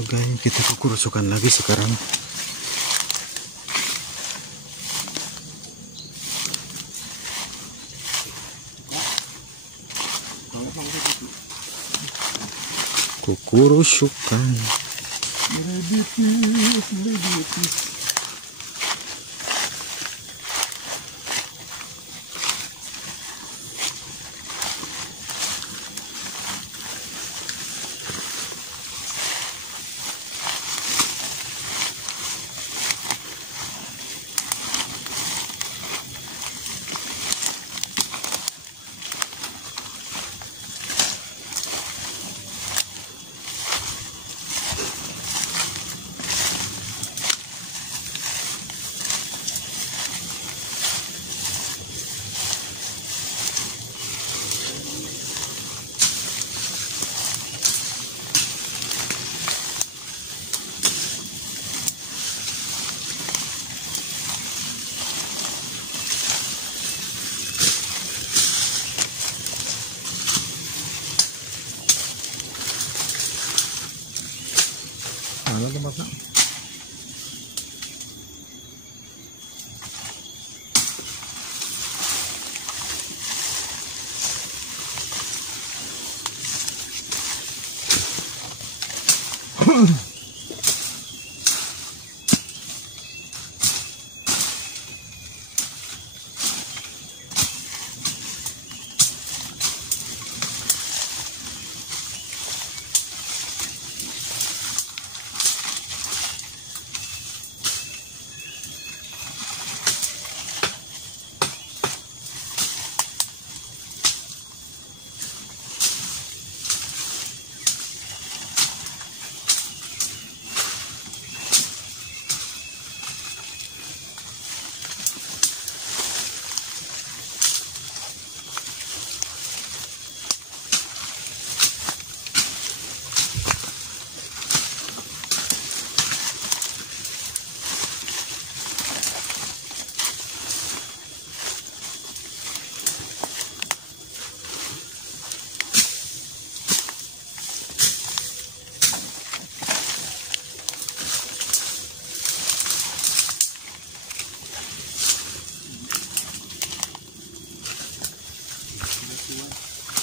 Oke, kita kukurusukan lagi sekarang. Kukurusukan. Mana tempatnya?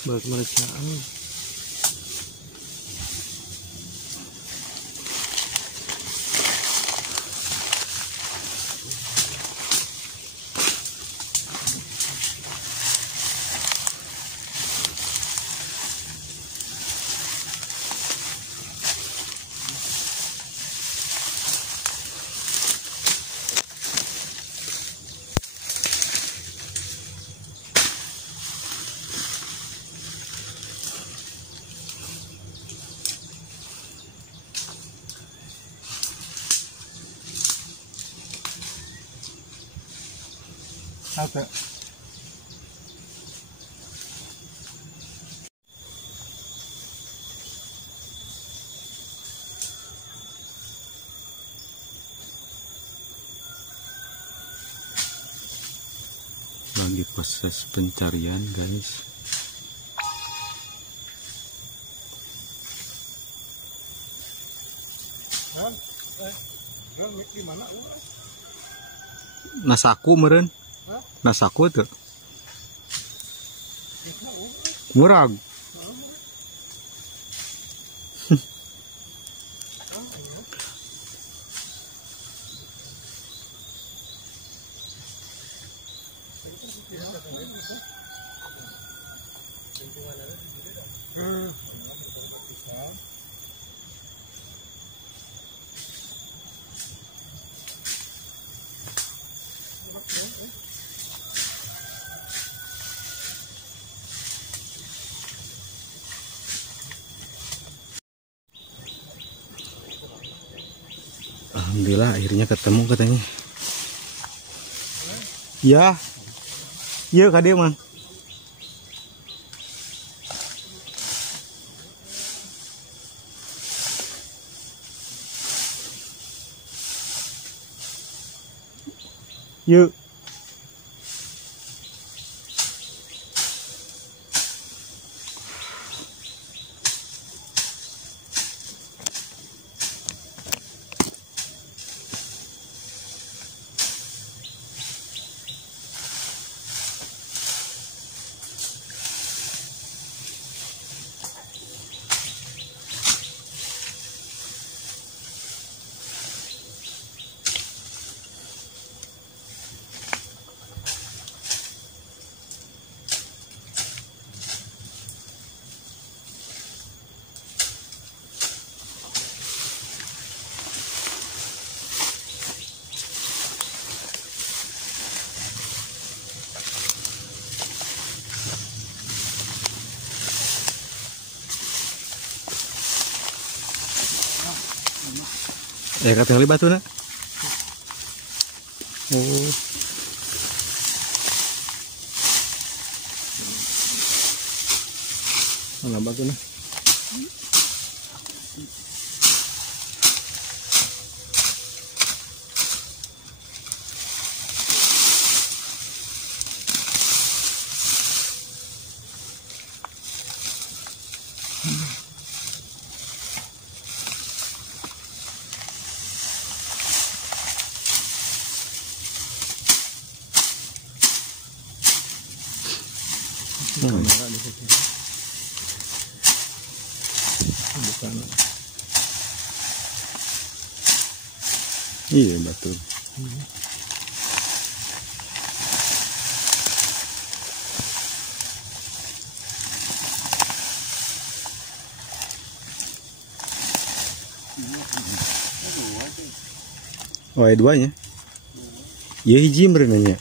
Buat pemeriksaan. Oke. Lagi proses pencarian, guys. Nasaku meren. Nasaku tuh. Murag. Alhamdulillah akhirnya ketemu katanya. Ya. Iya kak dia mang. Yuk. Katanya batu nak. Oh. Mana batu nak? Kamera di situ. Bukan. Iya batu. Oh, ada duanya. Ya hiji merenanya.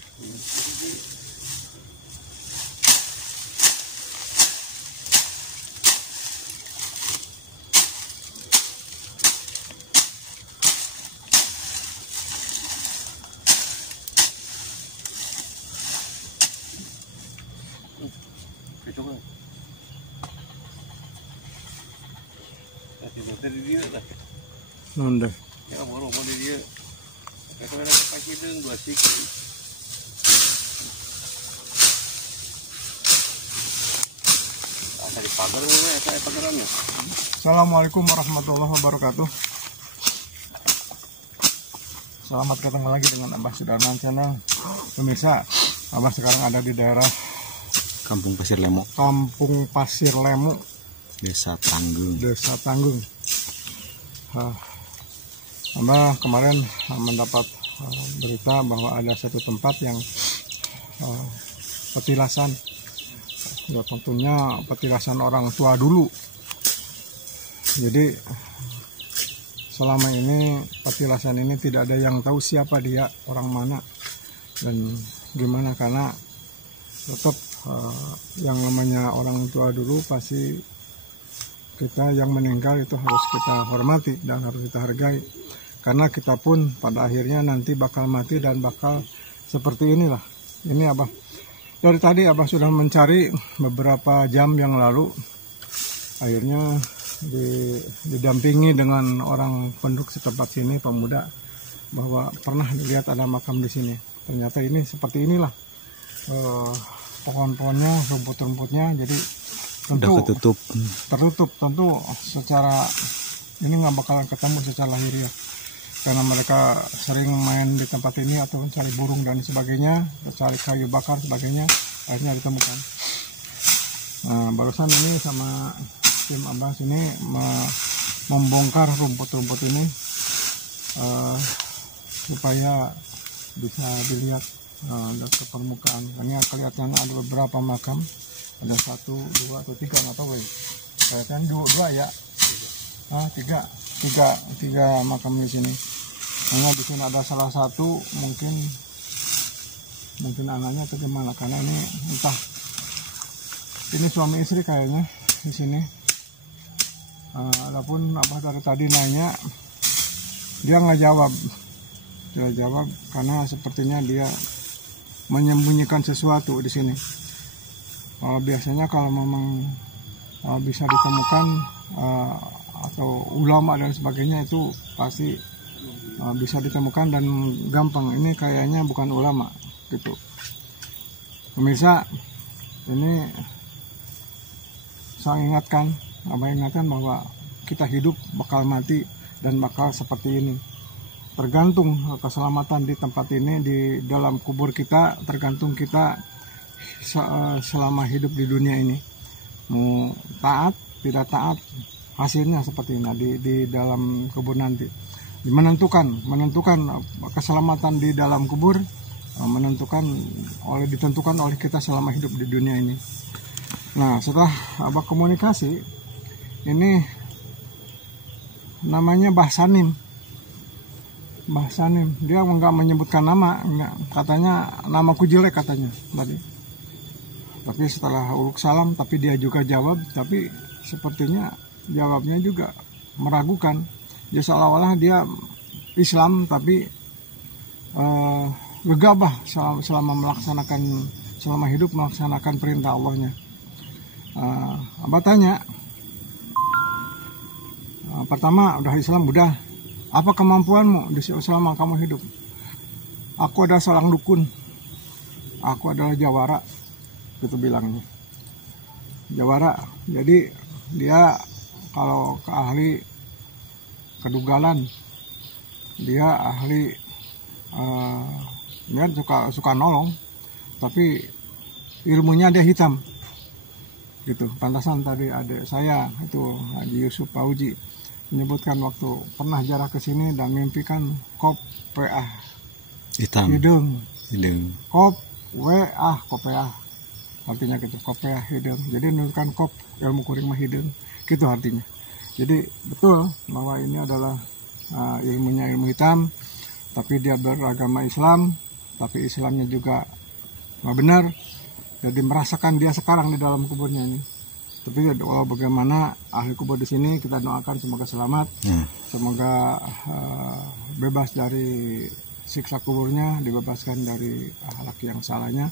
Dari dia lah. Nonda. Ya baru dari dia. Kalau ada pakai dengan dua siki. Ada di pagar mana? Ada pagarannya. Assalamualaikum warahmatullahi wabarakatuh. Selamat ketemu lagi dengan Abah Sudarman Channel. Pemirsa, Abah sekarang ada di daerah Kampung Pasir Lemo, Kampung Pasir Lemo, Desa Tanggung. Desa Tanggung. Abah kemarin mendapat berita bahwa ada satu tempat yang petilasan. Ya, tentunya petilasan orang tua dulu. Jadi selama ini petilasan ini tidak ada yang tahu siapa dia, orang mana dan gimana, karena tetap yang namanya orang tua dulu pasti kita yang meninggal itu harus kita hormati dan harus kita hargai, karena kita pun pada akhirnya nanti bakal mati dan bakal seperti inilah. Ini Abah dari tadi Abah sudah mencari beberapa jam yang lalu, akhirnya didampingi dengan orang penduduk setempat sini, pemuda, bahwa pernah dilihat ada makam di sini. Ternyata ini seperti inilah pohon-pohonnya, rumput-rumputnya, jadi tentu tertutup. Tentu secara ini nggak bakalan ketemu secara lahiriah, karena mereka sering main di tempat ini atau mencari burung dan sebagainya, mencari kayu bakar sebagainya, akhirnya ditemukan. Nah, barusan ini sama tim Abah sini membongkar rumput-rumput ini supaya bisa dilihat ke permukaan. Ini kelihatannya ada beberapa makam, ada 1, 2 atau 3, nggak tahu ya. Kelihatannya dua ya, tiga makam di sini. Karena di sini ada salah satu mungkin anaknya atau gimana, karena ini entah ini suami istri kayaknya di sini. Adapun Abah dari tadi nanya, dia nggak jawab, karena sepertinya dia menyembunyikan sesuatu di sini. Biasanya kalau memang bisa ditemukan atau ulama dan sebagainya itu pasti bisa ditemukan dan gampang. Ini kayaknya bukan ulama gitu. Pemirsa, ini saya ingatkan bahwa kita hidup bakal mati dan bakal seperti ini. Tergantung keselamatan di tempat ini, di dalam kubur kita, tergantung kita selama hidup di dunia ini. Mau taat, tidak taat, hasilnya seperti ini di dalam kubur nanti. Menentukan keselamatan di dalam kubur, ditentukan oleh kita selama hidup di dunia ini. Nah, setelah Abah komunikasi, ini namanya Mbah Sanim. Dia nggak menyebutkan nama, katanya namaku jelek katanya tadi. Tapi setelah uruk salam, tapi dia juga jawab, tapi sepertinya jawabnya juga meragukan. Dia seolah-olah dia Islam tapi gegabah selama hidup melaksanakan perintah Allahnya. Abah tanya, pertama udah Islam, udah apa kemampuanmu selama kamu hidup? Aku adalah seorang dukun, aku adalah jawara, gitu bilangnya. Jawara, jadi dia kalau ke ahli kedugalan, dia ahli dia suka nolong, tapi ilmunya dia hitam, gitu. Pantasan tadi adik saya itu Haji Yusuf Pauji menyebutkan waktu pernah jarak ke sini dan mimpikan kop PA Hitam. hidung, kop kopeah, artinya gitu, kopeah hidung. Jadi menunjukkan kop ilmu kuring mah hidung, gitu artinya. Jadi betul bahwa ini adalah ilmunya ilmu hitam, tapi dia beragama Islam, tapi Islamnya juga nggak benar. Jadi merasakan dia sekarang di dalam kuburnya ini. Tapi walau bagaimana ahli kubur di sini kita doakan semoga selamat, semoga bebas dari siksa kuburnya, dibebaskan dari akhlak yang salahnya,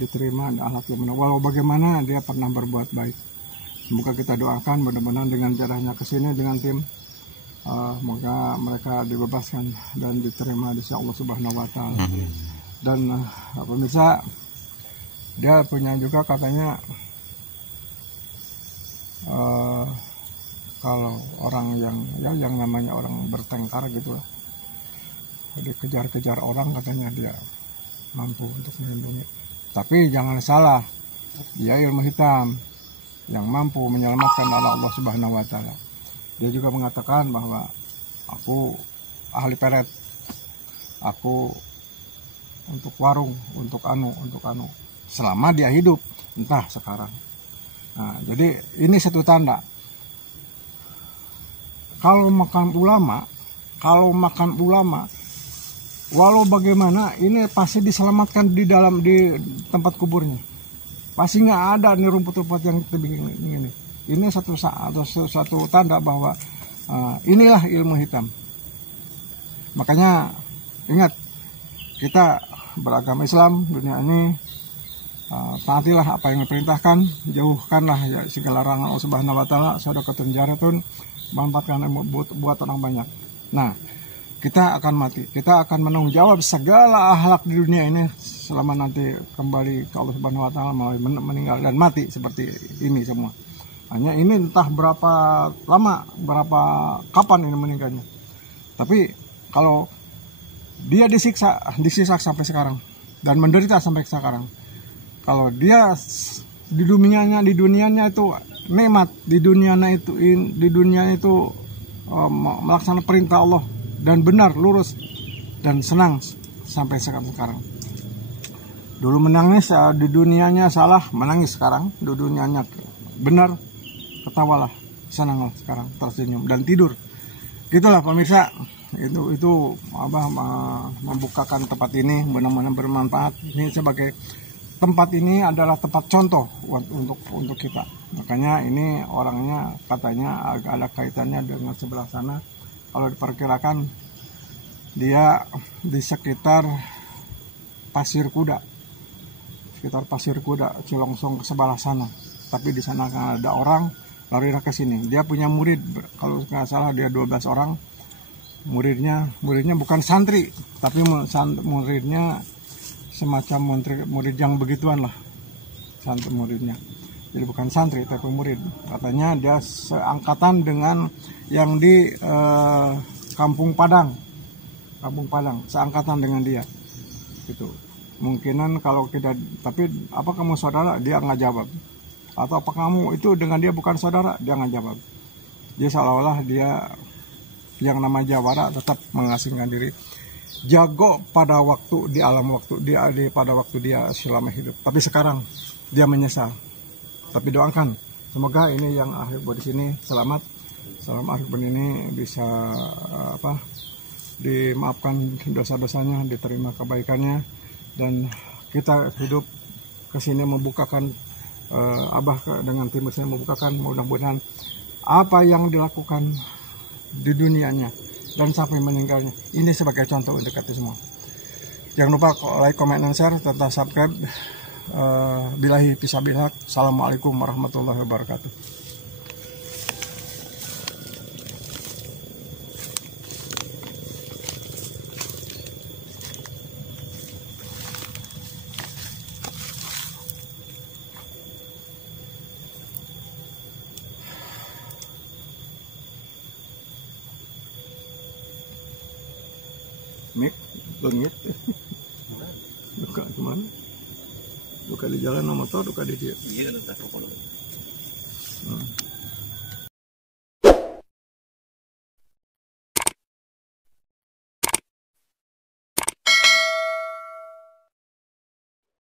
diterima akhlak yang benar. Walau bagaimana dia pernah berbuat baik. Semoga kita doakan mudah-mudahan dengan caranya kesini dengan tim, semoga mereka dibebaskan dan diterima di sisi Allah Subhanahu Wa Taala. Dan pemirsa, dia punya juga katanya kalau orang yang namanya orang bertengkar gitu lah, dikejar-kejar orang katanya dia mampu untuk melindungi. Tapi jangan salah, dia ilmu hitam yang mampu menyelamatkan Allah Subhanahu Wa Taala. Dia juga mengatakan bahwa aku ahli peret, aku untuk warung, untuk anu, selama dia hidup, entah sekarang. Nah, jadi ini satu tanda. Kalau makan ulama, walau bagaimana ini pasti diselamatkan di tempat kuburnya. Pasti nggak ada nih rumput-rumput yang ini. Ini satu tanda bahwa inilah ilmu hitam. Makanya ingat, kita beragama Islam dunia ini, taatilah apa yang diperintahkan, jauhkanlah ya segala larangan Allah Subhanahu Wa Taala. Shadaqatun jaratun, manfaatkan buat orang banyak. Nah, kita akan mati, kita akan menanggung jawab segala akhlak di dunia ini selama nanti kembali ke Allah Subhanahu Wa Taala, meninggal dan mati seperti ini semua. Hanya ini entah berapa lama, kapan ini meninggalnya. Tapi kalau dia disiksa sampai sekarang dan menderita sampai sekarang, kalau dia di dunianya itu nikmat, di dunianya itu melaksanakan perintah Allah dan benar, lurus dan senang sampai sekarang. Dulu menangis di dunianya salah, menangis sekarang di dunianya benar, ketawalah, senanglah sekarang, tersenyum dan tidur. Gitulah pemirsa, itu Abah membukakan tempat ini benar-benar bermanfaat. Ini sebagai tempat ini adalah tempat contoh untuk kita. Makanya ini orangnya katanya ada kaitannya dengan sebelah sana. Kalau diperkirakan dia di sekitar Pasir Kuda, Cilongsong ke sebelah sana. Tapi di sana kan ada orang lari ke sini. Dia punya murid, kalau nggak salah dia 12 orang. Muridnya bukan santri, tapi muridnya semacam murid yang begituan lah, santri muridnya. Jadi bukan santri tapi murid. Katanya dia seangkatan dengan yang di Kampung Padang, seangkatan dengan dia. Gitu. Mungkinan kalau tidak, tapi apa kamu saudara? Dia nggak jawab. Atau apa kamu itu dengan dia bukan saudara? Dia nggak jawab. Dia seolah-olah dia yang nama jawara tetap mengasingkan diri, jago pada waktu di alam waktu pada waktu dia selama hidup. Tapi sekarang dia menyesal. Tapi doakan semoga ini yang akhir buat di sini selamat, akhir buat ini bisa dimaafkan dosa-dosanya, diterima kebaikannya, dan kita hidup kesini membukakan Abah dengan tim saya membukakan, mudah-mudahan apa yang dilakukan di dunianya dan sampai meninggalnya. Ini sebagai contoh untuk kita semua. Jangan lupa like, comment, dan share, serta subscribe. Bilahi fisabilhaq. Assalamualaikum warahmatullahi wabarakatuh. Mik, bengit. Duka kemana? Duka di jalan motor, duka di dia. Iya, ada rokok.